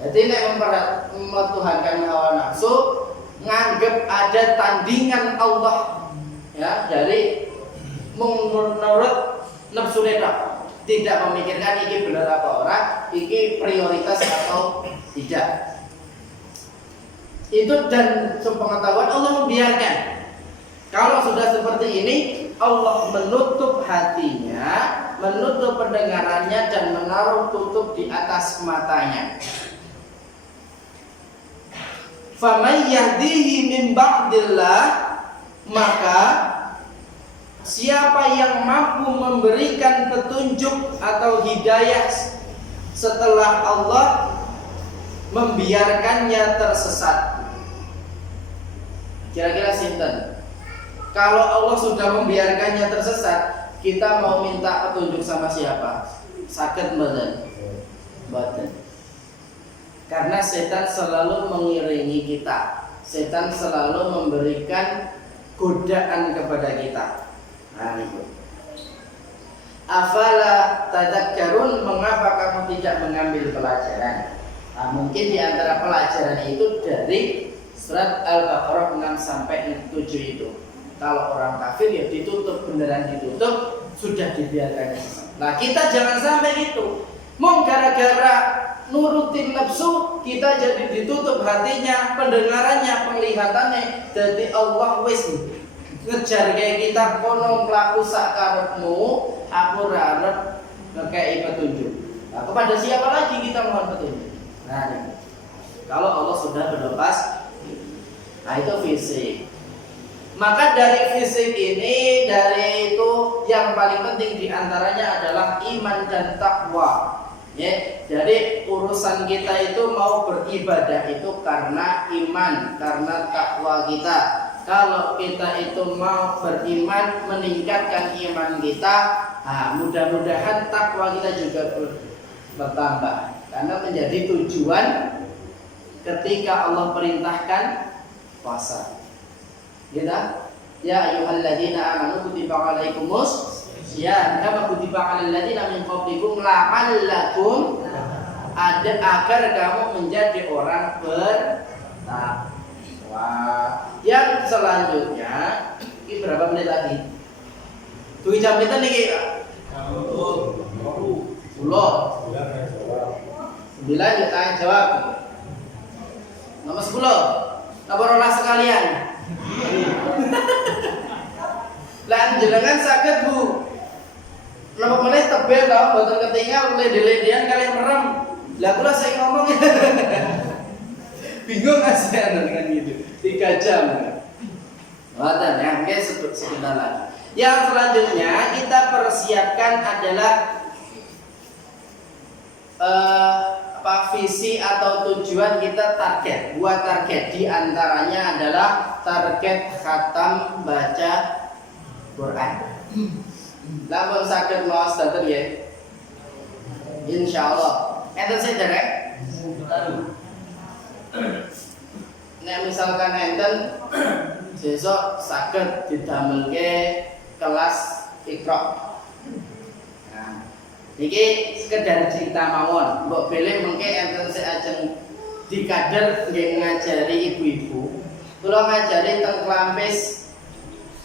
Jadi nek mempertuhankan hawa nafsu, nganggep ada tandingan Allah ya dari menurut nafsu neta. Tidak memikirkan ini benar apa orang, ini prioritas atau tidak. Itu dan sepengetahuan Allah membiarkan. Kalau sudah seperti ini, Allah menutup hatinya, menutup pendengarannya, dan menaruh tutup di atas matanya. Faman yahdihi min ba'dillah, maka siapa yang mampu memberikan petunjuk atau hidayah setelah Allah membiarkannya tersesat. Kira-kira sinten? Kalau Allah sudah membiarkannya tersesat, kita mau minta petunjuk sama siapa? Sakit badan. Karena setan selalu mengiringi kita. Setan selalu memberikan godaan kepada kita. Nah, itu. Afala tadakkarun, mengapa kamu tidak mengambil pelajaran? Nah, mungkin di antara pelajaran itu dari surat Al-Baqarah 6 sampai 7 itu. Kalau orang kafir ya ditutup, beneran ditutup, sudah dibiarkan. Nah, kita jangan sampai gitu. Mau gara-gara nurutin nafsu, kita jadi ditutup hatinya, pendengarannya, penglihatannya. Jadi Allah wis ngejar kayak kita, kono mlaku sak karepmu, aku ora arep ngekei petunjuk. Nah, kepada siapa lagi kita mohon petunjuk? Nah, ini. Kalau Allah sudah berlepas, nah itu fisik. Maka dari fisik ini, dari itu yang paling penting diantaranya adalah iman dan takwa. Ya, jadi urusan kita itu mau beribadah itu karena iman, karena takwa kita. Kalau kita itu mau beriman, meningkatkan iman kita, nah, mudah-mudahan takwa kita juga bertambah. Karena menjadi tujuan ketika Allah perintahkan puasa. Gitu? Ya ayyuhalladzina amanu kutiba alaikumus ya kama kutiba alal ladzina min qablikum la'allakum, ada agar kamu menjadi orang bertakwa. Yang selanjutnya, ini berapa menit lagi? 2 jam kita nih. 9 ya tanya jawab. Nomor 10. Nomor olah sekalian. Lah jenengan saged Bu. Napa meneh tebel tau mboten ketinggal lede-ledean kali merem. Lah kula sing ngomong bingung aja dengan gitu. 3 jam. Wadah ya, oke sebentar lagi. Yang selanjutnya kita persiapkan adalah visi atau tujuan kita, target. Buat target di antaranya adalah target khatam baca Quran. Lamun saged maos daten nggih. Insyaallah. Enten sing derek? Nek misalkan enten besok saged didamelke kelas Iqra. Nah, iki sekedar cerita mawon. Mbok bilih mengke enten sing ajeng dikader nggih ngajari ibu-ibu. Kula ngajari teng Klampis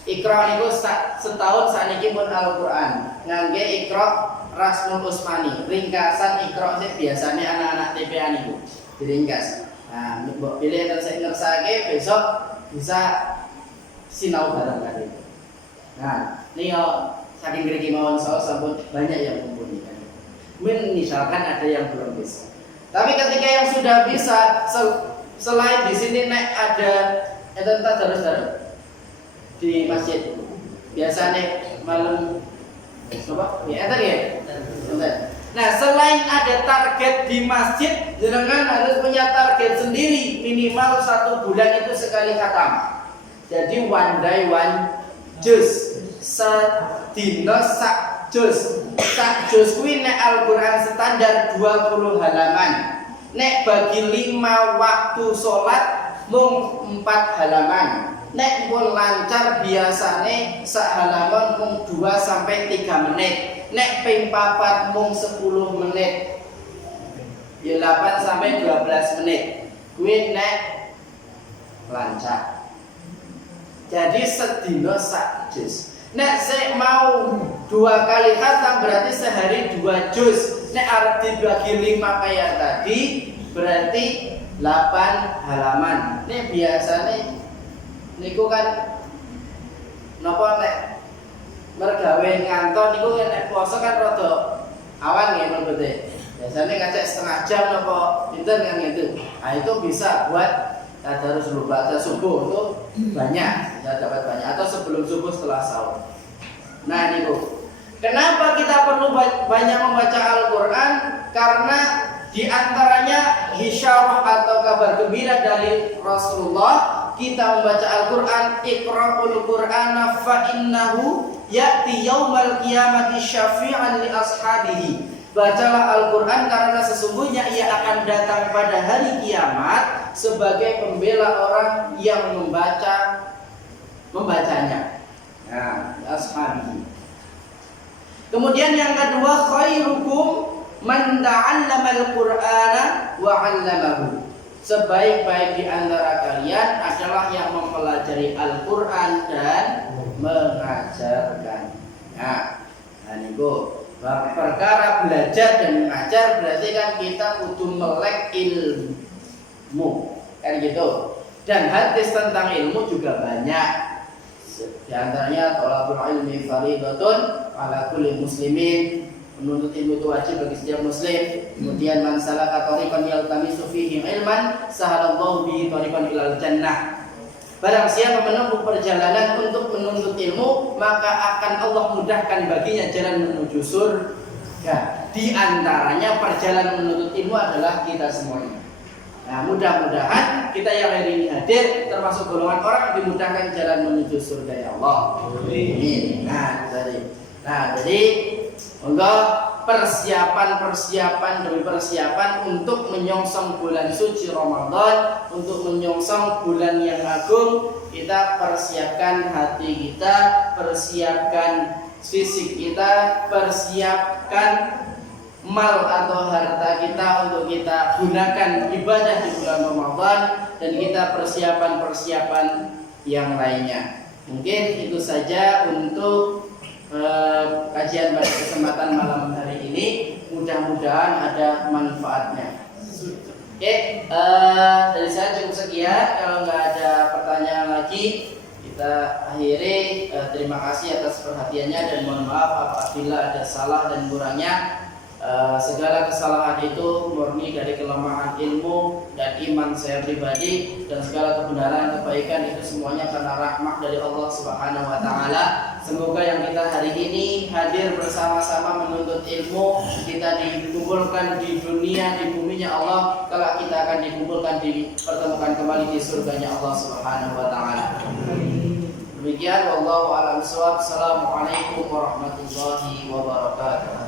Iqra niku setahun sakniki pun Al-Qur'an. Ngangge Iqra Rasmul Usmani, ringkasan Iqra sing biasane anak-anak TPA niku diringkas. Nah, mbok pilih enten sing ngersake besok bisa sinau bareng kali itu. Nah, niyo saking ngriki mawon sampun banyak yang mumpuni kan. Misalkan ada yang belum bisa. Tapi ketika yang sudah bisa, selain di sini nek ada enten tadarus di masjid biasanya malam apa? Ya enten ya. Nah, selain ada target di masjid, jenengan harus punya target sendiri, minimal 1 bulan itu sekali khatam. Jadi one day one juz, sedina sak juz. Sak juz kuwi nek Al-Qur'an standar 20 halaman. Nek bagi 5 waktu sholat mung 4 halaman. Nek pun lancar biasane sak halaman mung 2 sampai 3 menit. Nek ping 4 mung 10 menit. Ya 8 sampai 12 menit. Kuwi nek lancar. Jadi sedina sak juz. Nek sik mau 2 kali khatam berarti sehari 2 juz. Nek arep dibagi 5 kayak tadi berarti halaman. Ini biasanya niku kan napa nek mergawe ngantor niku nek puasa kan rada awan nggih mlebete. Biasanya ngajak setengah jam napa pinten kan gitu. Nah itu bisa buat tadarus ba'da subuh itu banyak, bisa dapat banyak atau sebelum subuh setelah sahur. Nah niku. Kenapa kita perlu banyak membaca Al-Qur'an? Karena di antaranya hisyarah atau kabar gembira dari Rasulullah, kita membaca Al-Qur'an, iqra'ul Qur'ana fa innahu ya'ti yaumal qiyamati syafi'an li ashabihi. Bacalah Al-Qur'an karena sesungguhnya ia akan datang pada hari kiamat sebagai pembela orang yang membacanya. Nah, ashabihi. Kemudian yang kedua, khairukum man ta'allama al-Qur'ana wa 'allamahu. Sebaik-baik di antara kalian adalah yang mempelajari Al-Qur'an dan mengajarkan. Nah, niku perkara belajar dan mengajar berarti kan kita kudu melek ilmu. Kan gitu. Dan hadis tentang ilmu juga banyak. Di antaranya thalabul ilmi fardhatun ala kulli muslimin. Menuntut ilmu itu wajib bagi setiap muslim. Kemudian man salaka tariqan yaltamisu fihi ilman sahalallahu bihi tariqan ilal jannah. Barang siapa menempuh perjalanan untuk menuntut ilmu, maka akan Allah mudahkan baginya jalan menuju surga. Di antaranya perjalanan menuntut ilmu adalah kita semuanya. Nah, mudah-mudahan kita yang hari ini hadir termasuk golongan orang yang dimudahkan jalan menuju surga ya Allah. Amin. Jadi enggak persiapan demi persiapan untuk menyongsong bulan suci Ramadan, untuk menyongsong bulan yang agung, kita persiapkan hati kita, persiapkan fisik kita, persiapkan mal atau harta kita untuk kita gunakan ibadah di bulan Ramadan, dan kita persiapan yang lainnya. Mungkin itu saja untuk kajian pada kesempatan malam hari ini. Mudah-mudahan ada manfaatnya. Oke, dari saya cukup sekian. Kalau nggak ada pertanyaan lagi, kita akhiri. Terima kasih atas perhatiannya dan mohon maaf apabila ada salah dan kurangnya. Segala kesalahan itu murni dari kelemahan ilmu dan iman saya pribadi, dan segala kebenaran kebaikan itu semuanya karena rahmat dari Allah Subhanahu wa taala. Semoga yang kita hari ini hadir bersama-sama menuntut ilmu, kita dikumpulkan di dunia, di buminya Allah, kalau kita akan dikumpulkan dipertemukan kembali di surganya Allah Subhanahu wa taala. Demikian wallahu a'lam bishawab. Assalamualaikum warahmatullahi wabarakatuh.